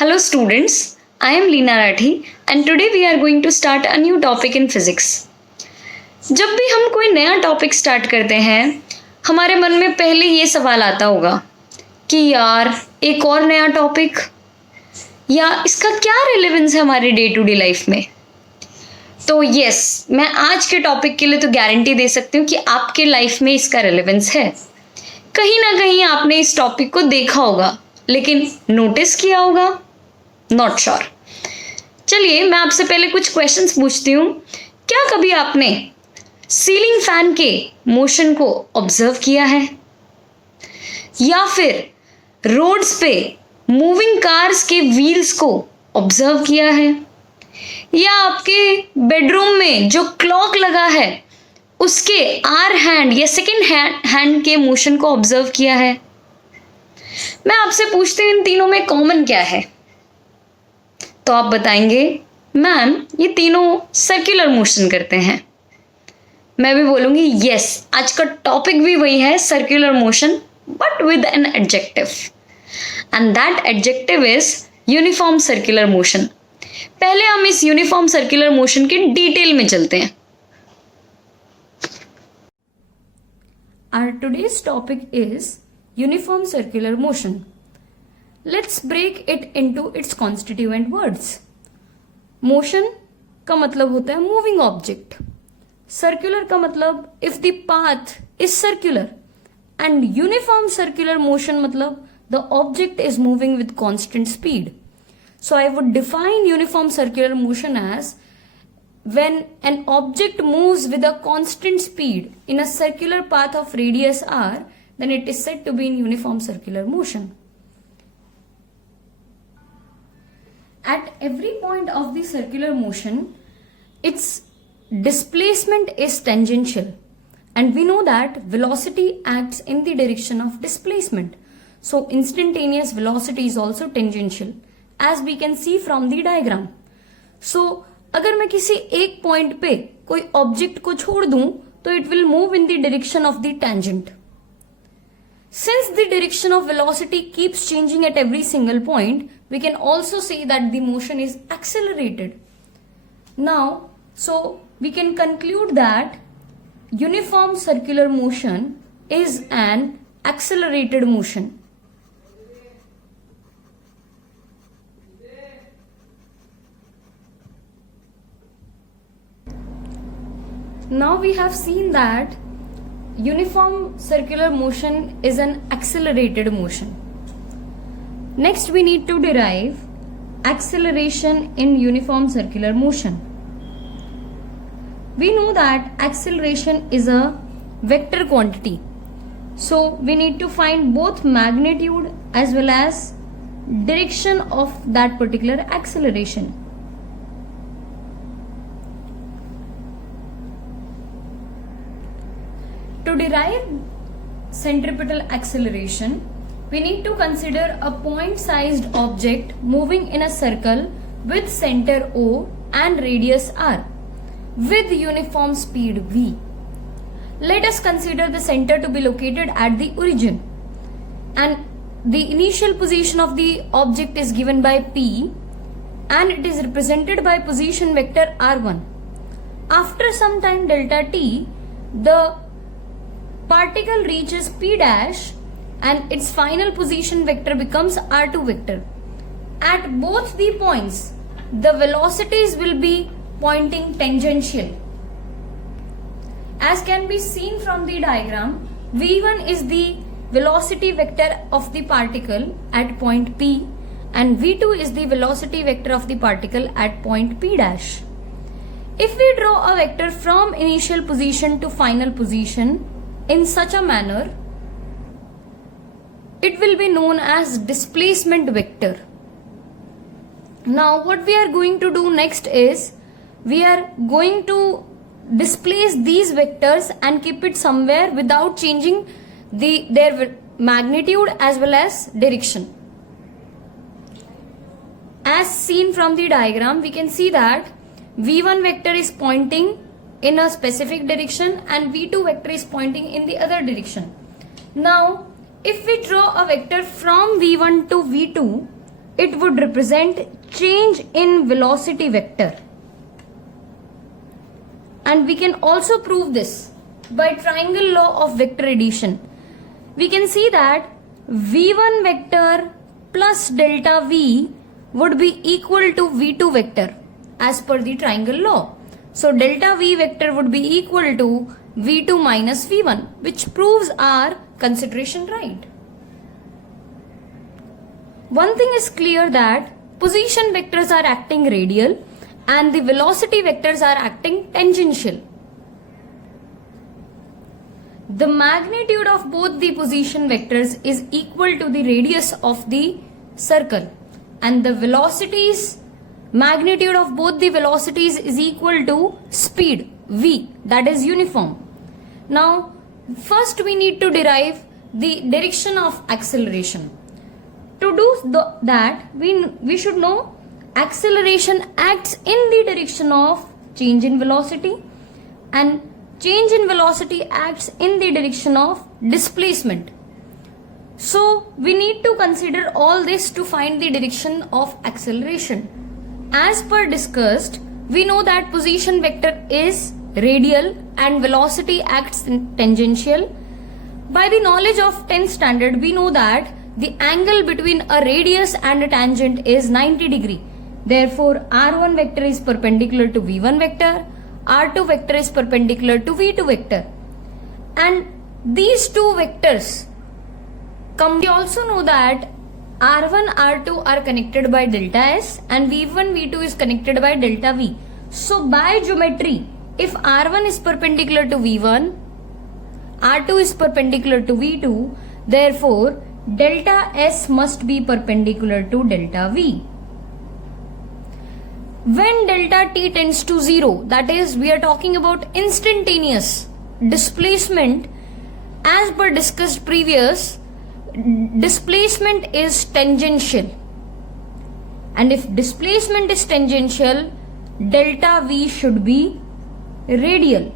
Hello students, I am Leena Rathi and today we are going to start a new topic in physics. जब भी हम कोई नया topic start करते हैं हमारे मन में पहले ये सवाल आता होगा कि यार एक और नया टॉपिक या इसका क्या रिलेवेंस है हमारे डे टू डे लाइफ में। तो यस, मैं आज के टॉपिक के लिए तो गारंटी दे सकती हूँ कि आपके लाइफ में इसका रिलेवेंस है। कहीं ना कहीं आपने इस टॉपिक को देखा होगा लेकिन नोटिस किया होगा, नॉट श्योर। चलिए मैं आपसे पहले कुछ क्वेश्चंस पूछती हूँ। क्या कभी आपने सीलिंग फैन के मोशन को ऑब्जर्व किया है, या फिर रोड्स पे मूविंग कार्स के व्हील्स को ऑब्जर्व किया है, या आपके बेडरूम में जो क्लॉक लगा है उसके आर हैंड या सेकेंड हैंड के मोशन को ऑब्जर्व किया है। मैं आपसे पूछती हूँ इन तीनों में कॉमन क्या है, तो आप बताएंगे मैम ये तीनों सर्कुलर मोशन करते हैं। मैं भी बोलूंगी यस, आज का टॉपिक भी वही है, circular motion, but with an adjective, and that adjective is uniform circular motion. पहले हम इस यूनिफॉर्म सर्कुलर मोशन के डिटेल में चलते हैं। Our today's topic is uniform circular motion. Let's break it into its constituent words. Motion का मतलब होता है moving object. Circular का मतलब if the path is circular, and uniform circular motion मतलब the object is moving with constant speed. So I would define uniform circular motion as when an object moves with a constant speed in a circular path of radius r, then it is said to be in uniform circular motion. At every point of the circular motion, its displacement is tangential, and we know that velocity acts in the direction of displacement. So instantaneous velocity is also tangential, as we can see from the diagram. So अगर मैं किसी एक point पे कोई object को छोड़ दूं तो it will move in the direction of the tangent. Since the direction of velocity keeps changing at every single point, we can also say that the motion is accelerated. Now so we can conclude that uniform circular motion is an accelerated motion. Now we have seen that uniform circular motion is an accelerated motion. Next we need to derive acceleration in uniform circular motion. We know that acceleration is a vector quantity. So we need to find both magnitude as well as direction of that particular acceleration. To derive centripetal acceleration, we need to consider a point-sized object moving in a circle with center O and radius r with uniform speed v. Let us consider the center to be located at the origin, and the initial position of the object is given by p, and it is represented by position vector r1. After some time delta t, the particle reaches p dash and its final position vector becomes r2 vector. At both the points, the velocities will be pointing tangential. As can be seen from the diagram, v1 is the velocity vector of the particle at point p, and v2 is the velocity vector of the particle at point p dash. If we draw a vector from initial position to final position in such a manner, it will be known as displacement vector. Now what we are going to do next is we are going to displace these vectors and keep it somewhere without changing their magnitude as well as direction. As seen from the diagram, we can see that v1 vector is pointing in a specific direction and v2 vector is pointing in the other direction. Now if we draw a vector from v1 to v2, it would represent change in velocity vector. And we can also prove this by triangle law of vector addition. We can see that v1 vector plus delta v would be equal to v2 vector as per the triangle law. So delta v vector would be equal to v2 minus v1, which proves our consideration right. One thing is clear that position vectors are acting radial and the velocity vectors are acting tangential. The magnitude of both the position vectors is equal to the radius of the circle, and the velocities, magnitude of both the velocities is equal to speed v, that is uniform. Now first we need to derive the direction of acceleration. To do that, we should know acceleration acts in the direction of change in velocity, and change in velocity acts in the direction of displacement. So we need to consider all this to find the direction of acceleration. As per discussed, we know that position vector is radial and velocity acts tangential. By the knowledge of 10th standard, we know that the angle between a radius and a tangent is 90 degree. Therefore, R1 vector is perpendicular to V1 vector, R2 vector is perpendicular to V2 vector. And these two vectors come. We also know that R1, R2 are connected by delta S and V1, V2 is connected by delta V. So by geometry, if R1 is perpendicular to V1, R2 is perpendicular to V2, therefore delta S must be perpendicular to delta V. When delta t tends to 0, that is, we are talking about instantaneous displacement, as per discussed previous, displacement is tangential. And if displacement is tangential, delta V should be radial.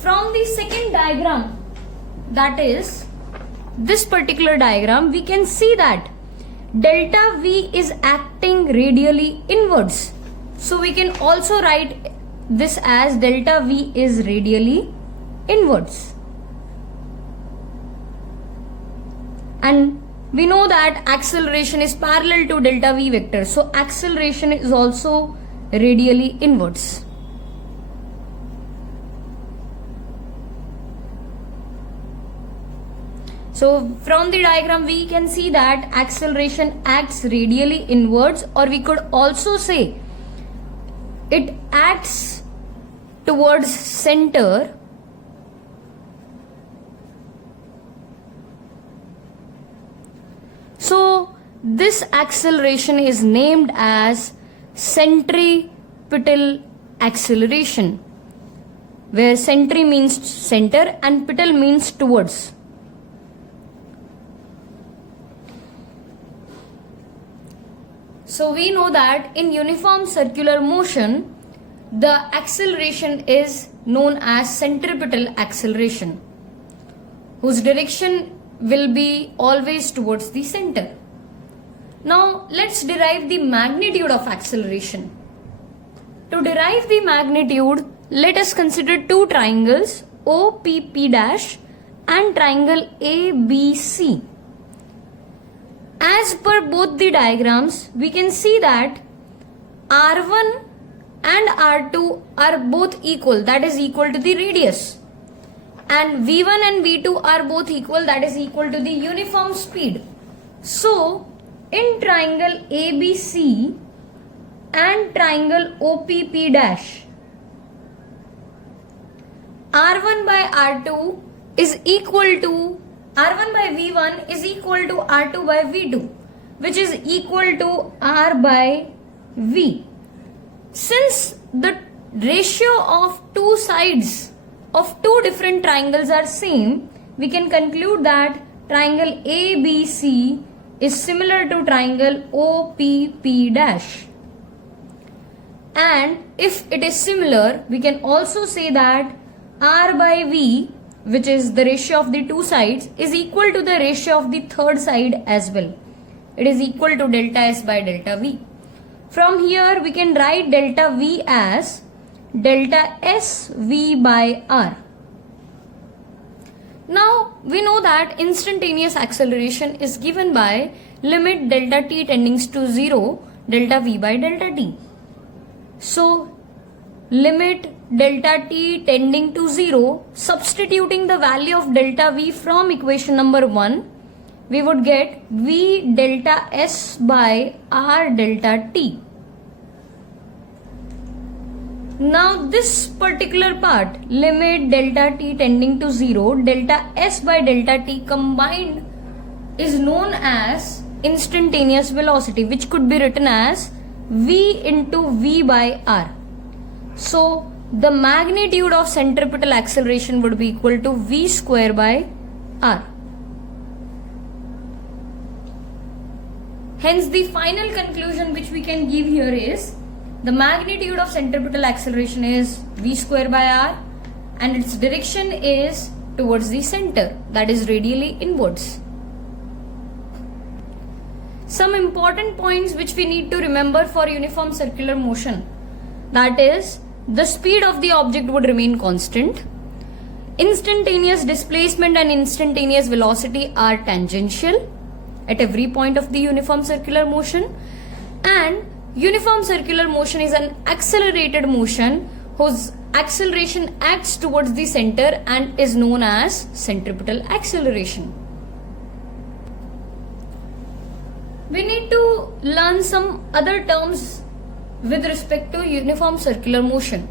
From the second diagram, that is this particular diagram, we can see that delta V is acting radially inwards. So we can also write this as delta V is radially inwards. And we know that acceleration is parallel to delta V vector. So acceleration is also radially inwards. So from the diagram we can see that acceleration acts radially inwards, or we could also say it acts towards center So this acceleration is named as centripetal acceleration, where centri means center and petal means towards. So we know that in uniform circular motion, the acceleration is known as centripetal acceleration, whose direction will be always towards the center. Now let's derive the magnitude of acceleration. To derive the magnitude, let us consider two triangles OPP dash and triangle ABC. As per both the diagrams, we can see that R1 and R2 are both equal, that is equal to the radius. And V1 and V2 are both equal, that is equal to the uniform speed. So, in triangle ABC and triangle OPP dash, R1 by R2 is equal to R1 by V1 is equal to R2 by V2, which is equal to R by V. Since the ratio of two sides of two different triangles are same, we can conclude that triangle ABC is similar to triangle OPP dash. And if it is similar, we can also say that r by v, which is the ratio of the two sides, is equal to the ratio of the third side as well. It is equal to delta s by delta v. From here we can write delta v as delta s v by r. Now we know that instantaneous acceleration is given by limit delta t tending to 0 delta v by delta t. So limit delta t tending to 0, substituting the value of delta v from equation number 1, we would get v delta s by r delta t. Now this particular part, limit delta t tending to 0 delta s by delta t combined, is known as instantaneous velocity, which could be written as v into v by r. So the magnitude of centripetal acceleration would be equal to v square by r. Hence the final conclusion which we can give here is the magnitude of centripetal acceleration is v square by r and its direction is towards the center, that is radially inwards. Some important points which we need to remember for uniform circular motion, that is the speed of the object would remain constant, instantaneous displacement and instantaneous velocity are tangential at every point of the uniform circular motion, and uniform circular motion is an accelerated motion whose acceleration acts towards the center and is known as centripetal acceleration. We need to learn some other terms with respect to uniform circular motion.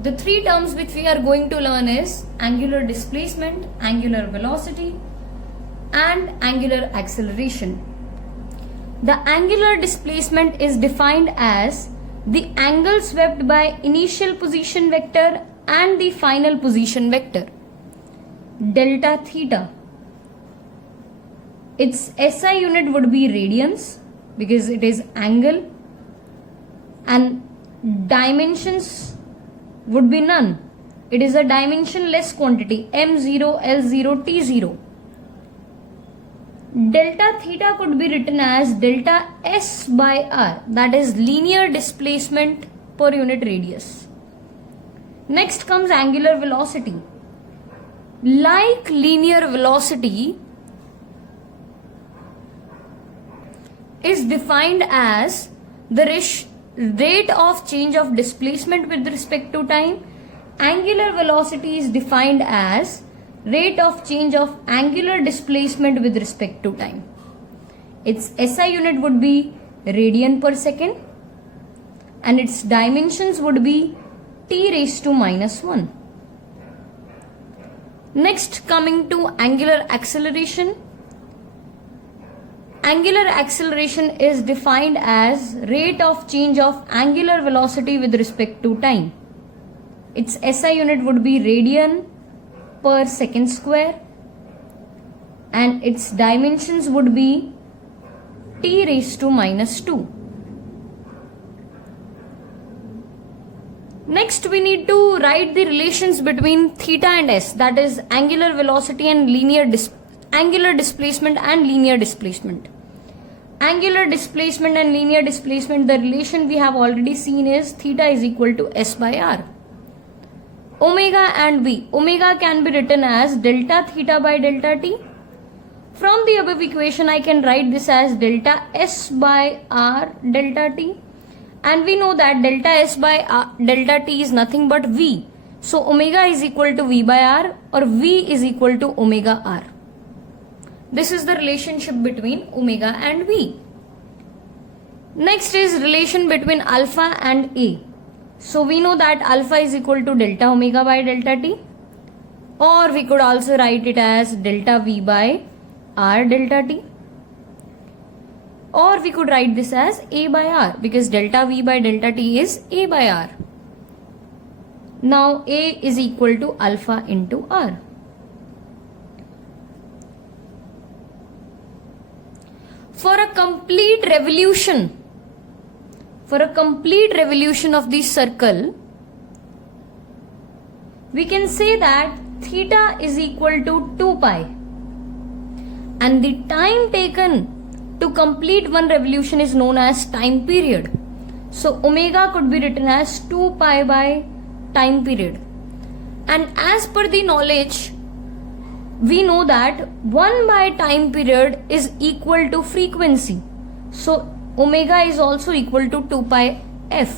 The three terms which we are going to learn is angular displacement, angular velocity and angular acceleration. The angular displacement is defined as the angle swept by initial position vector and the final position vector, delta theta. Its SI unit would be radians because it is angle, and dimensions would be none. It is a dimensionless quantity, m0, l0, t0. Delta theta could be written as delta s by r, that is linear displacement per unit radius. Next comes angular velocity. Like linear velocity is defined as the rate of change of displacement with respect to time. Angular velocity is defined as rate of change of angular displacement with respect to time. Its SI unit would be radian per second and its dimensions would be t raised to minus 1. Next, coming to angular acceleration. Angular acceleration is defined as rate of change of angular velocity with respect to time. Its SI unit would be radian per second square and its dimensions would be t raised to minus 2. Next, we need to write the relations between theta and s, that is angular velocity and angular displacement and linear displacement. Angular displacement and linear displacement, the relation we have already seen is theta is equal to s by r. Omega and v. Omega can be written as delta theta by delta t. From the above equation, I can write this as delta s by r delta t. And we know that delta s by r, delta t is nothing but v. So omega is equal to v by r or v is equal to omega r. This is the relationship between omega and v. Next is relation between alpha and a. So we know that alpha is equal to delta omega by delta t, or we could also write it as delta v by r delta t, or we could write this as a by r because delta v by delta t is a by r. Now a is equal to alpha into r. For a complete revolution of the circle, we can say that theta is equal to 2 pi, and the time taken to complete one revolution is known as time period. So omega could be written as 2 pi by time period. And as per the knowledge, we know that 1 by time period is equal to frequency. So omega is also equal to 2 pi f.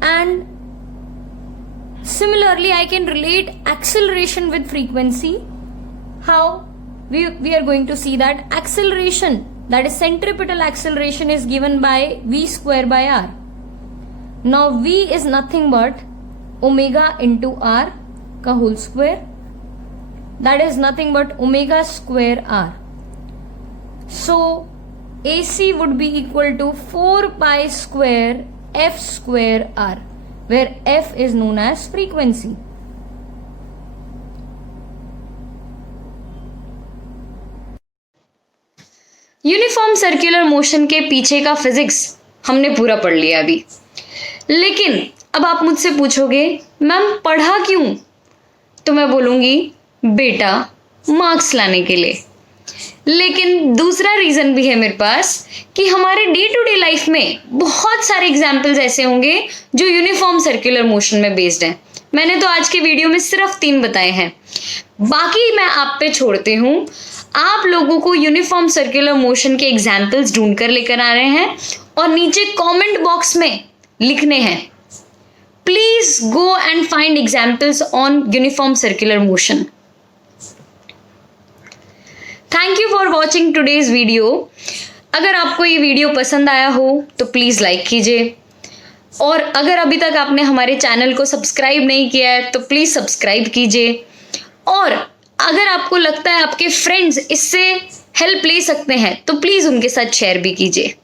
And similarly, I can relate acceleration with frequency. How? We are going to see that acceleration, that is centripetal acceleration, is given by v square by r. Now v is nothing but omega into r का whole square, that is nothing but omega square r. So AC would be equal to 4 pi square f square r, where f is known as frequency. Uniform circular motion के पीछे का physics हमने पूरा पढ़ लिया अभी, लेकिन अब आप मुझसे पूछोगे मैम पढ़ा क्यों, तो मैं बोलूंगी बेटा मार्क्स लाने के लिए। लेकिन दूसरा रीजन भी है मेरे पास कि हमारे डे टू डे लाइफ में बहुत सारे एग्जाम्पल्स ऐसे होंगे जो यूनिफॉर्म सर्कुलर मोशन में बेस्ड हैं। मैंने तो आज के वीडियो में सिर्फ 3 बताए हैं, बाकी मैं आप पे छोड़ती हूँ। आप लोगों को यूनिफॉर्म सर्कुलर मोशन के एग्जाम्पल्स ढूंढ कर लेकर आ रहे हैं और नीचे कमेंट बॉक्स में लिखने हैं। Please go and find examples on uniform circular motion. Thank you for watching today's video. अगर आपको ये वीडियो पसंद आया हो तो प्लीज़ लाइक कीजिए, और अगर अभी तक आपने हमारे चैनल को सब्सक्राइब नहीं किया है तो प्लीज़ सब्सक्राइब कीजिए, और अगर आपको लगता है आपके फ्रेंड्स इससे हेल्प ले सकते हैं तो प्लीज़ उनके साथ शेयर भी कीजिए।